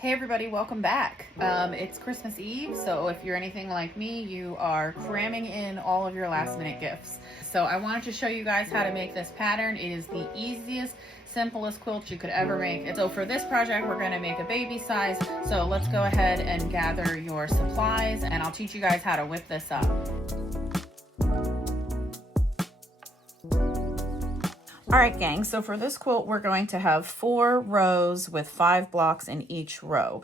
Hey everybody, welcome back. It's Christmas Eve, so if you're anything like me, you are cramming in all of your last minute gifts. So I wanted to show you guys how to make this pattern. It is the easiest, simplest quilt you could ever make. And so for this project, we're gonna make a baby size. So let's go ahead and gather your supplies and I'll teach you guys how to whip this up. All right, gang, so for this quilt, we're going to have 4 rows with 5 blocks in each row.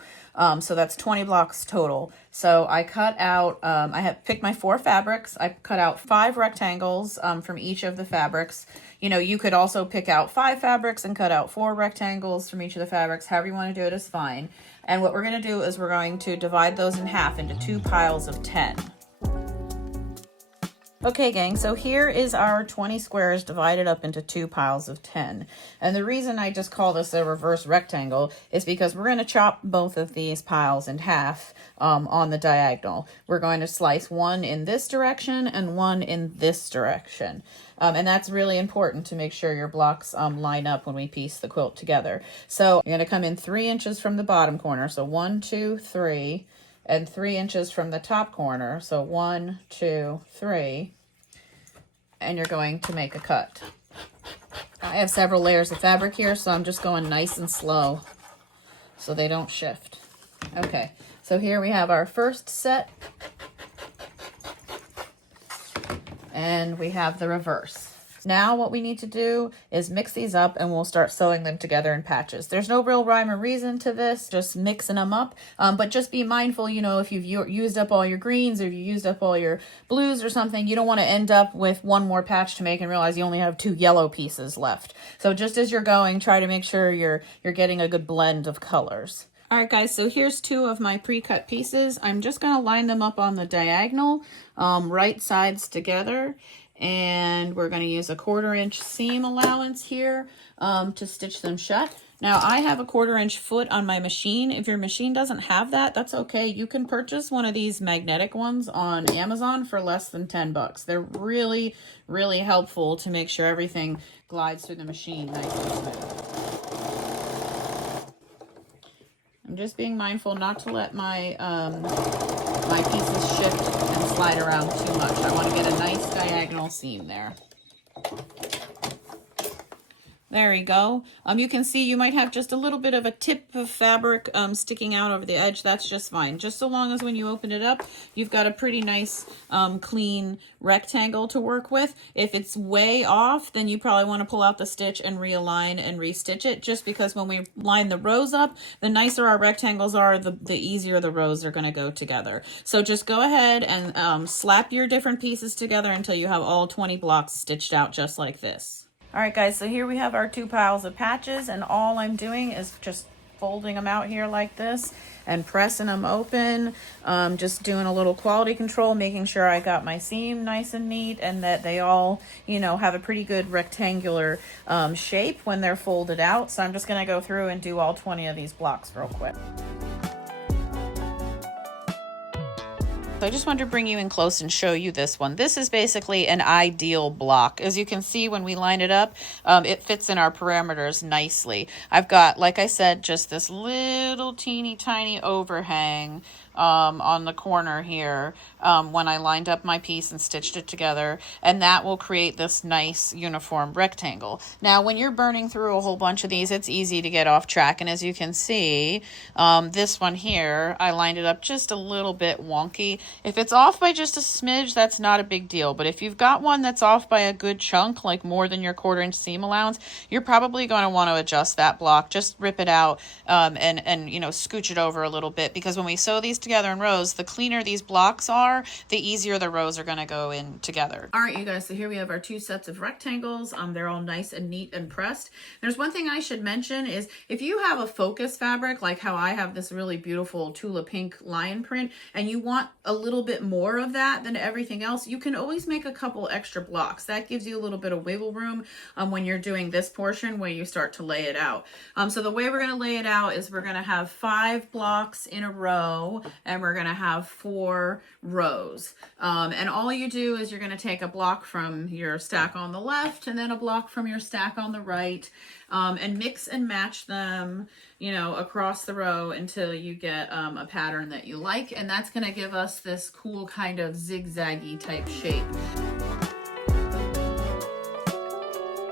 So that's 20 blocks total. So I cut out, I have picked my 4 fabrics. I cut out 5 rectangles from each of the fabrics. You know, you could also pick out 5 fabrics and cut out 4 rectangles from each of the fabrics. However you want to do it is fine. And what we're going to do is we're going to divide those in half into 2 piles of 10. Okay, gang, so here is our 20 squares divided up into 2 piles of 10. And the reason I just call this a reverse rectangle is because we're going to chop both of these piles in half on the diagonal. We're going to slice one in this direction and one in this direction. And that's really important to make sure your blocks line up when we piece the quilt together. So you're going to come in 3 inches from the bottom corner. So 1, 2, 3. And 3 inches from the top corner. So 1, 2, 3. And you're going to make a cut. I have several layers of fabric here, so I'm just going nice and slow so they don't shift. Okay, so here we have our first set. And we have the reverse. Now what we need to do is mix these up and we'll start sewing them together in patches. There's no real rhyme or reason to this, just mixing them up. But just be mindful, you know, if you've used up all your greens or if you used up all your blues or something, you don't want to end up with one more patch to make and realize you only have 2 yellow pieces left. So just as you're going, try to make sure you're getting a good blend of colors. All right, guys, so here's 2 of my pre-cut pieces. I'm just going to line them up on the diagonal, right sides together. And we're going to use a 1/4 inch seam allowance here to stitch them shut. Now I have a 1/4 inch foot on my machine. If your machine doesn't have that, that's okay. You can purchase one of these magnetic ones on Amazon for less than 10 bucks. They're really, really helpful to make sure everything glides through the machine nice and smooth. I'm just being mindful not to let my my pieces shift and slide around too much. I want to get a nice diagonal seam there. There you go. You can see you might have just a little bit of a tip of fabric sticking out over the edge. That's just fine. Just so long as when you open it up, you've got a pretty nice clean rectangle to work with. If it's way off, then you probably want to pull out the stitch and realign and restitch it, just because when we line the rows up, the nicer our rectangles are, the easier the rows are going to go together. So just go ahead and slap your different pieces together until you have all 20 blocks stitched out just like this. All right, guys, so here we have our 2 piles of patches, and all I'm doing is just folding them out here like this and pressing them open, just doing a little quality control, making sure I got my seam nice and neat and that they all, you know, have a pretty good rectangular shape when they're folded out. So I'm just going to go through and do all 20 of these blocks real quick. So I just wanted to bring you in close and show you this one. This is basically an ideal block. As you can see, when we line it up, it fits in our parameters nicely. I've got, like I said, just this little teeny tiny overhang on the corner here when I lined up my piece and stitched it together, and that will create this nice uniform rectangle. Now when you're burning through a whole bunch of these, it's easy to get off track, and as you can see, this one here, I lined it up just a little bit wonky. If it's off by just a smidge, that's not a big deal, but if you've got one that's off by a good chunk, like more than your 1/4 inch seam allowance, you're probably going to want to adjust that block. Just rip it out and you know, scooch it over a little bit, because when we sew these together in rows, the cleaner these blocks are, the easier the rows are going to go in together. All right, you guys, so here we have our 2 sets of rectangles. They're all nice and neat and pressed. There's one thing I should mention is if you have a focus fabric, like how I have this really beautiful Tula Pink lion print, and you want a little bit more of that than everything else, you can always make a couple extra blocks. That gives you a little bit of wiggle room when you're doing this portion where you start to lay it out. So the way we're going to lay it out is we're going to have 5 blocks in a row, and we're going to have 4 rows. And all you do is you're going to take a block from your stack on the left and then a block from your stack on the right. and mix and match them, you know, across the row until you get a pattern that you like. And that's going to give us this cool kind of zigzaggy type shape.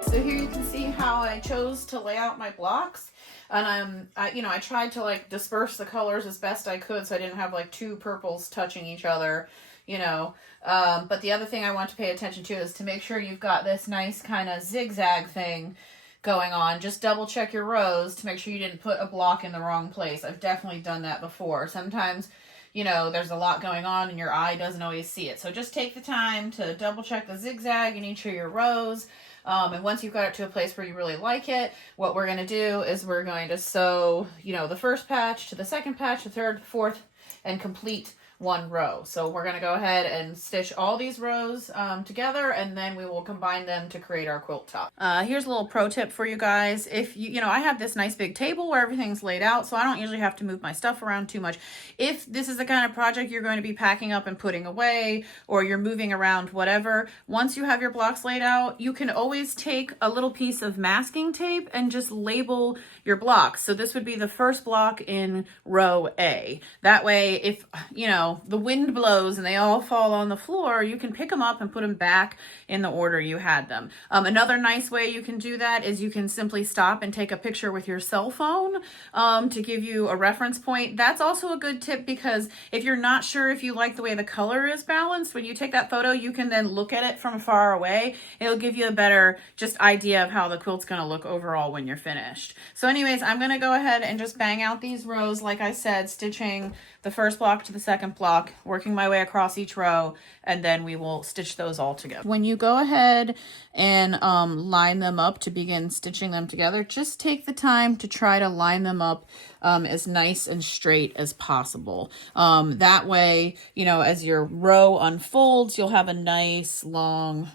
So here you can see how I chose to lay out my blocks. And I tried to like disperse the colors as best I could so I didn't have like two purples touching each other, you know. But the other thing I want to pay attention to is to make sure you've got this nice kind of zigzag thing going on. Just double check your rows to make sure you didn't put a block in the wrong place. I've definitely done that before. Sometimes, you know, there's a lot going on and your eye doesn't always see it. So just take the time to double check the zigzag in each of your rows. And once you've got it to a place where you really like it, what we're going to do is we're going to sew, you know, the first patch to the second patch, the third, fourth, and complete one row. So we're going to go ahead and stitch all these rows together, and then we will combine them to create our quilt top. Here's a little pro tip for you guys. If you know, I have this nice big table where everything's laid out, so I don't usually have to move my stuff around too much. If this is the kind of project you're going to be packing up and putting away, or you're moving around, whatever, once you have your blocks laid out, you can always take a little piece of masking tape and just label your blocks. So this would be the first block in row A. That way, if, you know, the wind blows and they all fall on the floor, you can pick them up and put them back in the order you had them. Another nice way you can do that is you can simply stop and take a picture with your cell phone to give you a reference point. That's also a good tip, because if you're not sure if you like the way the color is balanced, when you take that photo, you can then look at it from far away. It'll give you a better just idea of how the quilt's going to look overall when you're finished. So anyways, I'm going to go ahead and just bang out these rows, like I said, stitching the first block to the second block, working my way across each row, and then we will stitch those all together. When you go ahead and line them up to begin stitching them together, just take the time to try to line them up as nice and straight as possible. That way, you know, as your row unfolds, you'll have a nice, long,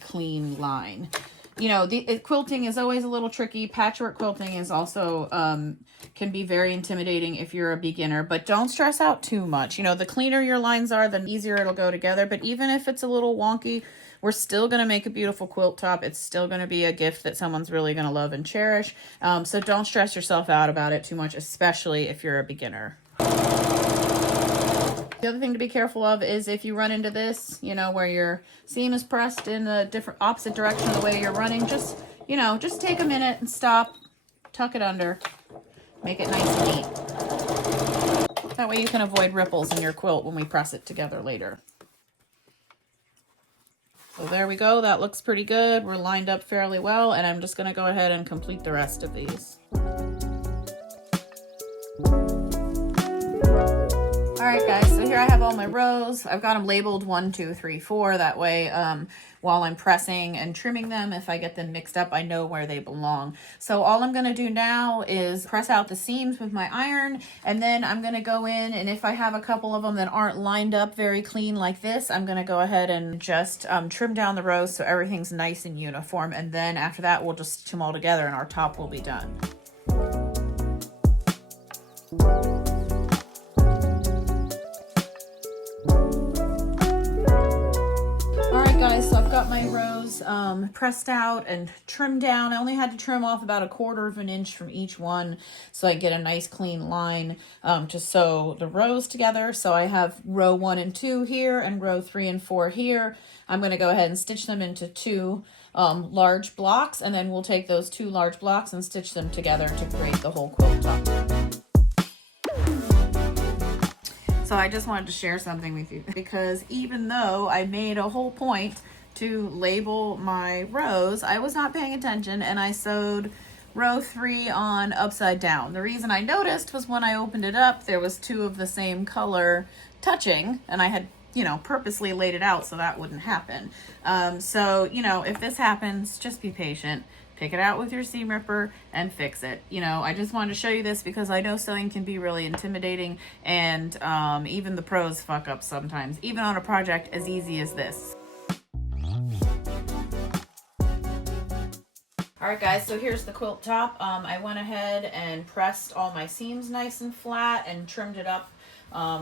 clean line. You know, quilting is always a little tricky. Patchwork quilting is also, can be very intimidating if you're a beginner, but don't stress out too much. You know, the cleaner your lines are, the easier it'll go together. But even if it's a little wonky, we're still going to make a beautiful quilt top. It's still going to be a gift that someone's really going to love and cherish. So don't stress yourself out about it too much, especially if you're a beginner. The other thing to be careful of is if you run into this, you know, where your seam is pressed in the different opposite direction of the way you're running, just, you know, just take a minute and stop, tuck it under, make it nice and neat. That way you can avoid ripples in your quilt when we press it together later. So there we go. That looks pretty good. We're lined up fairly well, and I'm just going to go ahead and complete the rest of these. Alright guys, so here I have all my rows. I've got them labeled 1, 2, 3, 4. That way, while I'm pressing and trimming them, if I get them mixed up, I know where they belong. So all I'm going to do now is press out the seams with my iron, and then I'm going to go in, and if I have a couple of them that aren't lined up very clean like this, I'm going to go ahead and just trim down the rows so everything's nice and uniform, and then after that we'll just stitch them all together and our top will be done. Guys, so I've got my rows pressed out and trimmed down. I only had to trim off about 1/4 of an inch from each one so I get a nice clean line to sew the rows together. So I have row 1 and 2 here and row 3 and 4 here. I'm going to go ahead and stitch them into 2 large blocks, and then we'll take those 2 large blocks and stitch them together to create the whole quilt top. So I just wanted to share something with you, because even though I made a whole point to label my rows, I was not paying attention and I sewed row 3 on upside down. The reason I noticed was when I opened it up, there was 2 of the same color touching, and I had, you know, purposely laid it out so that wouldn't happen. So, you know, if this happens, just be patient. Pick it out with your seam ripper and fix it. You know, I just wanted to show you this because I know sewing can be really intimidating, and even the pros fuck up sometimes, even on a project as easy as this. Alright guys, so here's the quilt top. I went ahead and pressed all my seams nice and flat and trimmed it up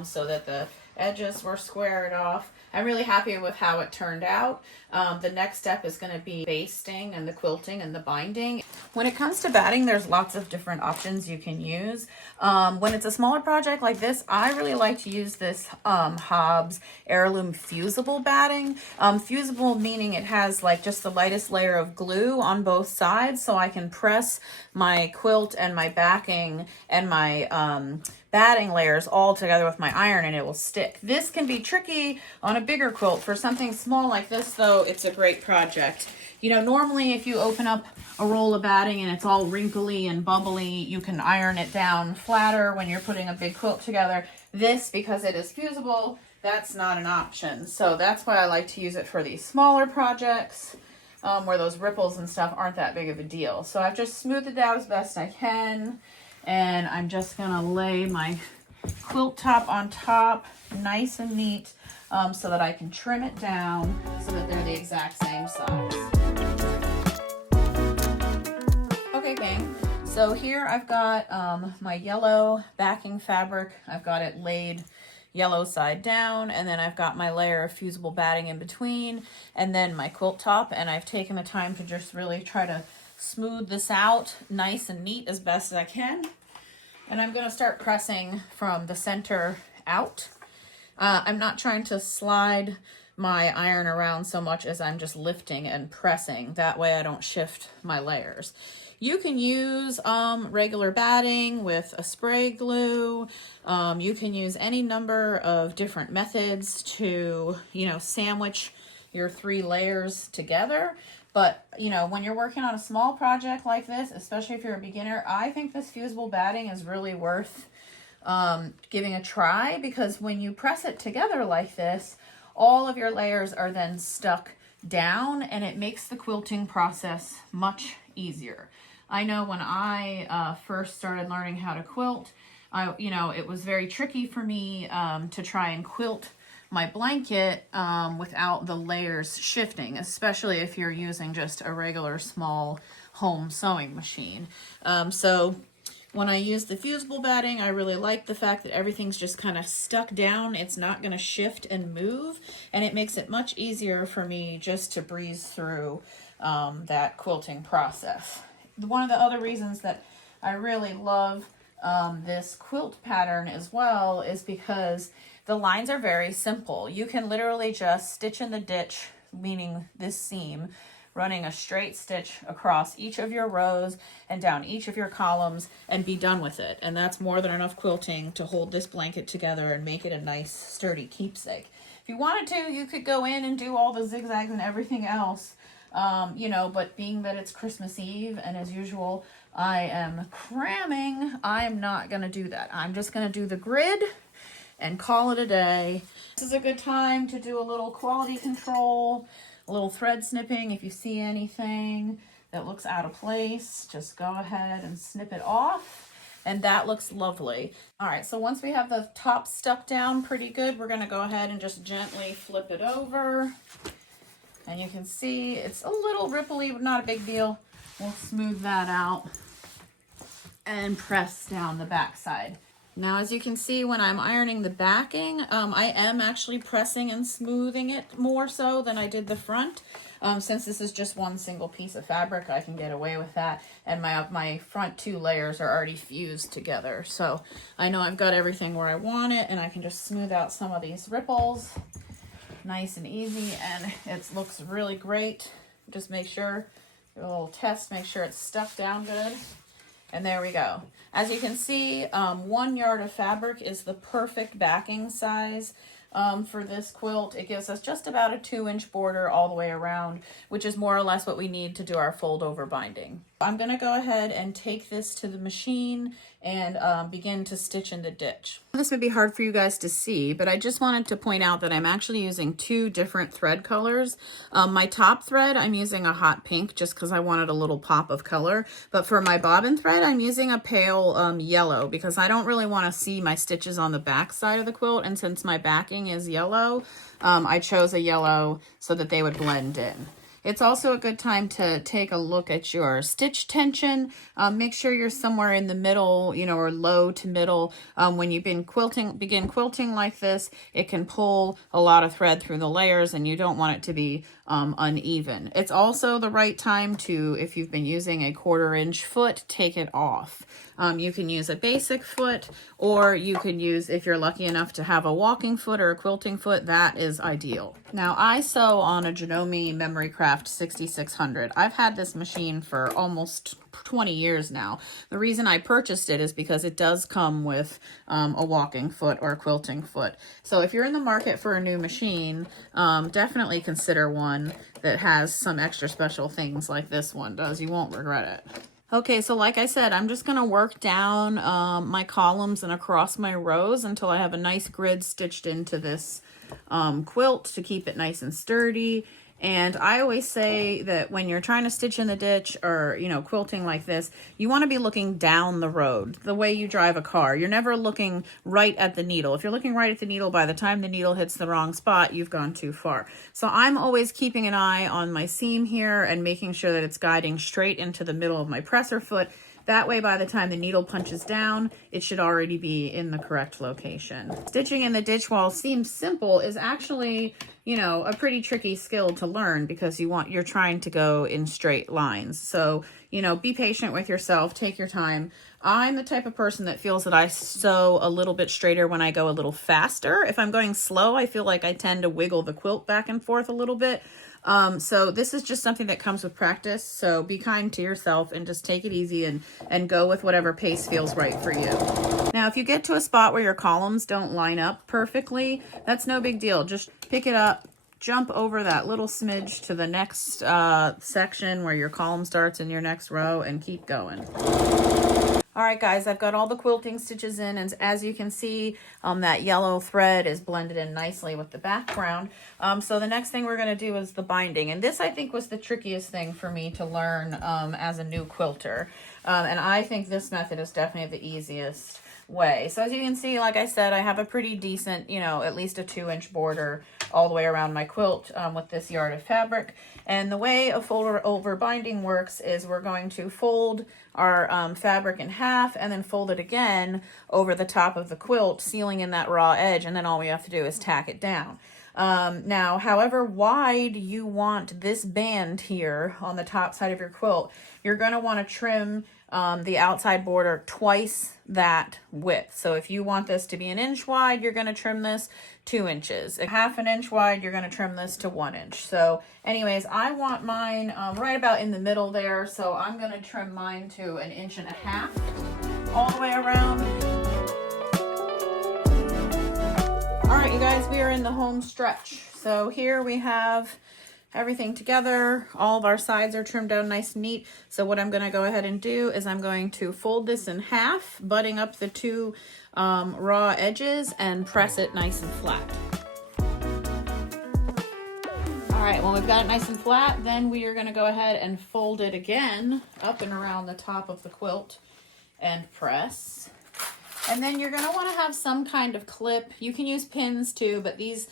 so that the edges were squared off. I'm really happy with how it turned out. The next step is going to be basting and the quilting and the binding. When it comes to batting, there's lots of different options you can use. When it's a smaller project like this, I really like to use this Hobbs Heirloom Fusible batting. Fusible meaning it has like just the lightest layer of glue on both sides, so I can press my quilt and my backing and my batting layers all together with my iron and it will stick. This can be tricky on a bigger quilt. For something small like this though, it's a great project. You know, normally if you open up a roll of batting and it's all wrinkly and bubbly, you can iron it down flatter when you're putting a big quilt together. This, because it is fusible, that's not an option. So that's why I like to use it for these smaller projects where those ripples and stuff aren't that big of a deal. So I've just smoothed it out as best I can. And I'm just gonna lay my quilt top on top, nice and neat, so that I can trim it down so that they're the exact same size. Okay, gang. So here I've got my yellow backing fabric. I've got it laid yellow side down, and then I've got my layer of fusible batting in between, and then my quilt top, and I've taken the time to just really try to smooth this out nice and neat as best as I can. And I'm going to start pressing from the center out. I'm not trying to slide my iron around so much as I'm just lifting and pressing. That way I don't shift my layers. You can use regular batting with a spray glue. You can use any number of different methods to, you know, sandwich your 3 layers together. But, you know, when you're working on a small project like this, especially if you're a beginner, I think this fusible batting is really worth giving a try, because when you press it together like this, all of your layers are then stuck down and it makes the quilting process much easier. I know when I first started learning how to quilt, it was very tricky for me to try and quilt my blanket without the layers shifting, especially if you're using just a regular small home sewing machine. So when I use the fusible batting, I really like the fact that everything's just kind of stuck down. It's not going to shift and move, and it makes it much easier for me just to breeze through that quilting process. One of the other reasons that I really love this quilt pattern as well is because the lines are very simple. You can literally just stitch in the ditch, meaning this seam, running a straight stitch across each of your rows and down each of your columns and be done with it. And that's more than enough quilting to hold this blanket together and make it a nice sturdy keepsake. If you wanted to, you could go in and do all the zigzags and everything else, but being that it's Christmas Eve and as usual, I am cramming, I'm not gonna do that. I'm just gonna do the grid and call it a day. This is a good time to do a little quality control, a little thread snipping. If you see anything that looks out of place, just go ahead and snip it off. And that looks lovely. All right, so once we have the top stuck down pretty good, we're gonna go ahead and just gently flip it over. And you can see it's a little ripply, but not a big deal. We'll smooth that out and press down the back side. Now, as you can see, when I'm ironing the backing, I am actually pressing and smoothing it more so than I did the front. Since this is just one single piece of fabric, I can get away with that. And my front 2 layers are already fused together. So I know I've got everything where I want it, and I can just smooth out some of these ripples. Nice and easy, and it looks really great. Just make sure, your little test, make sure it's stuck down good. And there we go. As you can see, 1 yard of fabric is the perfect backing size for this quilt. It gives us just about a 2-inch border all the way around, which is more or less what we need to do our fold over binding. I'm gonna go ahead and take this to the machine and begin to stitch in the ditch. This would be hard for you guys to see, but I just wanted to point out that I'm actually using 2 different thread colors. My top thread, I'm using a hot pink just because I wanted a little pop of color. But for my bobbin thread, I'm using a pale yellow because I don't really want to see my stitches on the back side of the quilt. And since my backing is yellow, I chose a yellow so that they would blend in. It's also a good time to take a look at your stitch tension. Make sure you're somewhere in the middle, you know, or low to middle. When you begin quilting like this, it can pull a lot of thread through the layers and you don't want it to be uneven. It's also the right time to, if you've been using a 1/4 inch foot, take it off. You can use a basic foot, or you can use, if you're lucky enough to have a walking foot or a quilting foot, that is ideal. Now I sew on a Janome Memory Craft 6600. I've had this machine for almost 20 years now. The reason I purchased it is because it does come with a walking foot or a quilting foot. So if you're in the market for a new machine, definitely consider one that has some extra special things like this one does. You won't regret it. Okay, so like I said, I'm just going to work down my columns and across my rows until I have a nice grid stitched into this quilt to keep it nice and sturdy. And I always say that when you're trying to stitch in the ditch or, you know, quilting like this, you want to be looking down the road, the way you drive a car. You're never looking right at the needle. If you're looking right at the needle, by the time the needle hits the wrong spot, you've gone too far. So I'm always keeping an eye on my seam here and making sure that it's guiding straight into the middle of my presser foot. That way, by the time the needle punches down, it should already be in the correct location. Stitching in the ditch, while seems simple, is actually, you know, a pretty tricky skill to learn because you're trying to go in straight lines. So, you know, be patient with yourself, take your time. I'm the type of person that feels that I sew a little bit straighter when I go a little faster. If I'm going slow, I feel like I tend to wiggle the quilt back and forth a little bit. So this is just something that comes with practice. So be kind to yourself and just take it easy and go with whatever pace feels right for you. Now, if you get to a spot where your columns don't line up perfectly, that's no big deal. Just pick it up, jump over that little smidge to the next section where your column starts in your next row and keep going. All right, guys, I've got all the quilting stitches in, and as you can see, that yellow thread is blended in nicely with the background. So the next thing we're going to do is the binding, and this I think was the trickiest thing for me to learn as a new quilter, and I think this method is definitely the easiest way. So as you can see, like I said, I have a pretty decent, you know, at least a 2-inch border all the way around my quilt with this yard of fabric. And the way a fold over binding works is we're going to fold our fabric in half and then fold it again over the top of the quilt, sealing in that raw edge, and then all we have to do is tack it down. Now, however wide you want this band here on the top side of your quilt, you're going to want to trim the outside border twice that width. So if you want this to be 1 inch wide, you're going to trim this 2 inches. If 1/2 inch wide, you're going to trim this to 1 inch. So anyways, I want mine right about in the middle there. So I'm going to trim mine to 1.5 inches all the way around. All right, you guys, we are in the home stretch. So here we have everything together. All of our sides are trimmed down nice and neat. So what I'm going to go ahead and do is I'm going to fold this in half, butting up the two raw edges and press it nice and flat. All right, when we've got it nice and flat, then we are going to go ahead and fold it again up and around the top of the quilt and press. And then you're going to want to have some kind of clip. You can use pins too, but these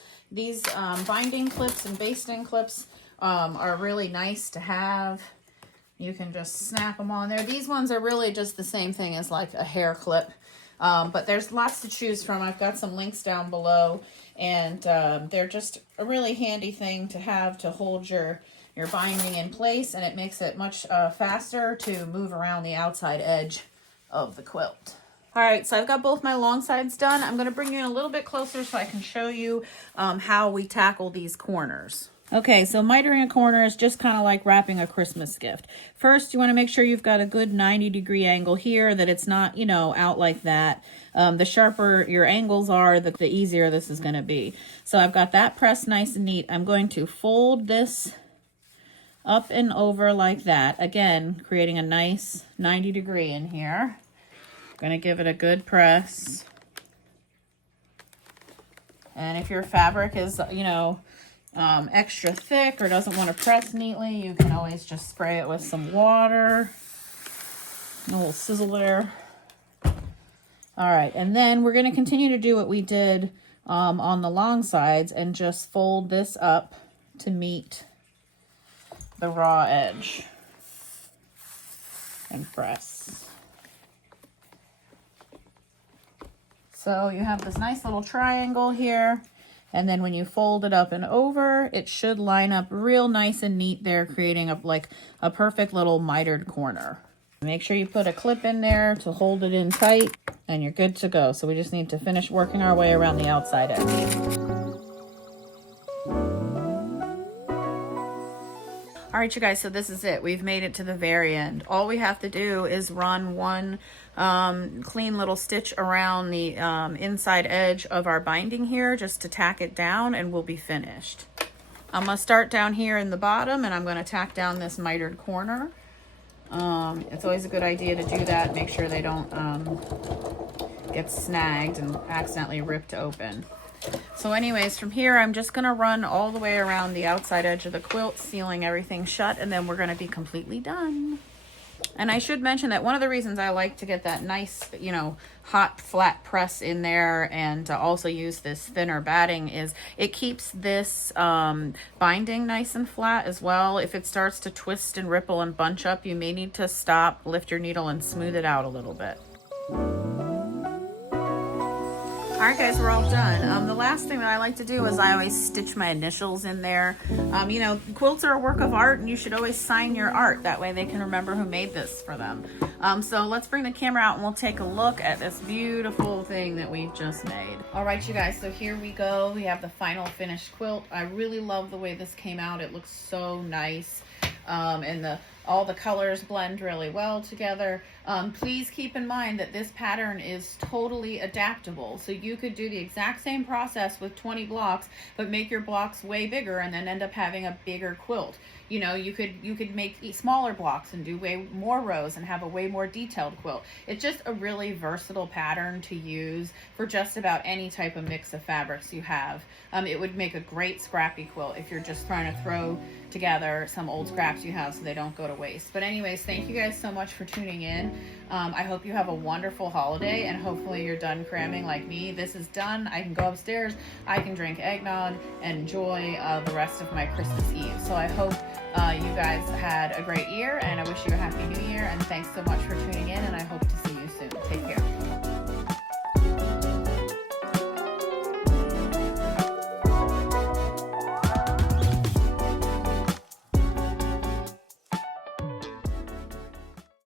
binding clips and basting clips are really nice to have. You can just snap them on there. These ones are really just the same thing as like a hair clip, but there's lots to choose from. I've got some links down below, and they're just a really handy thing to have to hold your binding in place, and it makes it much faster to move around the outside edge of the quilt. All right, so I've got both my long sides done. I'm going to bring you in a little bit closer so I can show you how we tackle these corners. Okay, so mitering a corner is just kind of like wrapping a Christmas gift. First, you want to make sure you've got a good 90-degree angle here, that it's not, you know, out like that. The sharper your angles are, the easier this is going to be. So I've got that pressed nice and neat. I'm going to fold this up and over like that. Again, creating a nice 90-degree in here. Going to give it a good press. And if your fabric is, you know, extra thick or doesn't want to press neatly, you can always just spray it with some water. A little sizzle there. All right, and then we're going to continue to do what we did on the long sides and just fold this up to meet the raw edge and press. So you have this nice little triangle here, and then when you fold it up and over, it should line up real nice and neat there, creating a perfect little mitered corner. Make sure you put a clip in there to hold it in tight, and you're good to go. So we just need to finish working our way around the outside edge. All right, you guys, so this is it. We've made it to the very end. All we have to do is run one clean little stitch around the inside edge of our binding here, just to tack it down, and we'll be finished. I'm gonna start down here in the bottom, and I'm gonna tack down this mitered corner. It's always a good idea to do that. Make sure they don't get snagged and accidentally ripped open. So anyways, from here, I'm just going to run all the way around the outside edge of the quilt, sealing everything shut, and then we're going to be completely done. And I should mention that one of the reasons I like to get that nice, you know, hot flat press in there and to also use this thinner batting is it keeps this binding nice and flat as well. If it starts to twist and ripple and bunch up, you may need to stop, lift your needle, and smooth it out a little bit. All right, guys, we're all done. The last thing that I like to do is I always stitch my initials in there. You know, quilts are a work of art, and you should always sign your art. That way they can remember who made this for them. So let's bring the camera out and we'll take a look at this beautiful thing that we've just made. All right, you guys, so here we go. We have the final finished quilt. I really love the way this came out. It looks so nice. And all the colors blend really well together. Please keep in mind that this pattern is totally adaptable. So you could do the exact same process with 20 blocks, but make your blocks way bigger and then end up having a bigger quilt. You know, you could make smaller blocks and do way more rows and have a way more detailed quilt. It's just a really versatile pattern to use for just about any type of mix of fabrics you have. It would make a great scrappy quilt if you're just trying to throw together some old scraps you have so they don't go to waste. But anyways, thank you guys so much for tuning in. I hope you have a wonderful holiday, and hopefully you're done cramming like me. This is done. I can go upstairs, I can drink eggnog and enjoy the rest of my Christmas Eve. So I hope you guys had a great year, and I wish you a happy new year, and thanks so much for tuning in, and I hope to see you